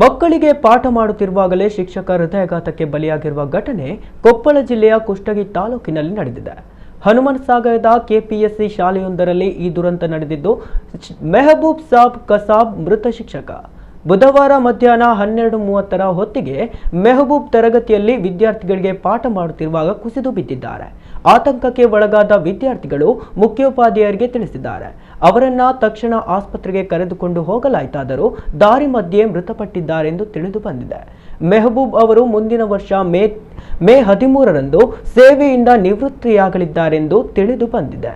ಮಕ್ಕಳಿಗೆ ಪಾಠ ಮಾಡುತ್ತಿರುವಾಗಲೇ ಶಿಕ್ಷಕ ಹೃದಯಾಘಾತಕ್ಕೆ ಬಲಿಯಾಗಿರುವ ಘಟನೆ ಕೊಪ್ಪಳ ಜಿಲ್ಲೆಯ ಕುಷ್ಟಗಿ ತಾಲೂಕಿನಲ್ಲಿ ನಡೆದಿದೆ. ಹನುಮನಸಾಗರದ ಕೆಪಿಎಸ್ಸಿ ಶಾಲೆಯೊಂದರಲ್ಲಿ ಈ ದುರಂತ ನಡೆದಿದ್ದು, ಮೆಹಬೂಬ್ ಸಾಬ್ ಕಸಾಬ್ ಮೃತ ಶಿಕ್ಷಕ. ಬುಧವಾರ ಮಧ್ಯಾಹ್ನ 12:30ರ ಹೊತ್ತಿಗೆ ಮೆಹಬೂಬ್ ತರಗತಿಯಲ್ಲಿ ವಿದ್ಯಾರ್ಥಿಗಳಿಗೆ ಪಾಠ ಮಾಡುತ್ತಿರುವಾಗ ಕುಸಿದು ಬಿದ್ದಿದ್ದಾರೆ. ಆತಂಕಕ್ಕೆ ಒಳಗಾದ ವಿದ್ಯಾರ್ಥಿಗಳು ಮುಖ್ಯೋಪಾಧ್ಯಾಯರಿಗೆ ತಿಳಿಸಿದ್ದಾರೆ. ಅವರನ್ನ ತಕ್ಷಣ ಆಸ್ಪತ್ರೆಗೆ ಕರೆದುಕೊಂಡು ಹೋಗಲಾಯಿತಾದರೂ ದಾರಿ ಮಧ್ಯೆ ಮೃತಪಟ್ಟಿದ್ದಾರೆಂದು ತಿಳಿದು ಬಂದಿದೆ. ಮೆಹಬೂಬ್ ಅವರು ಮುಂದಿನ ವರ್ಷ ಮೇ 13ರಂದು ಸೇವೆಯಿಂದ ನಿವೃತ್ತಿಯಾಗಲಿದ್ದಾರೆಂದು ತಿಳಿದು ಬಂದಿದೆ.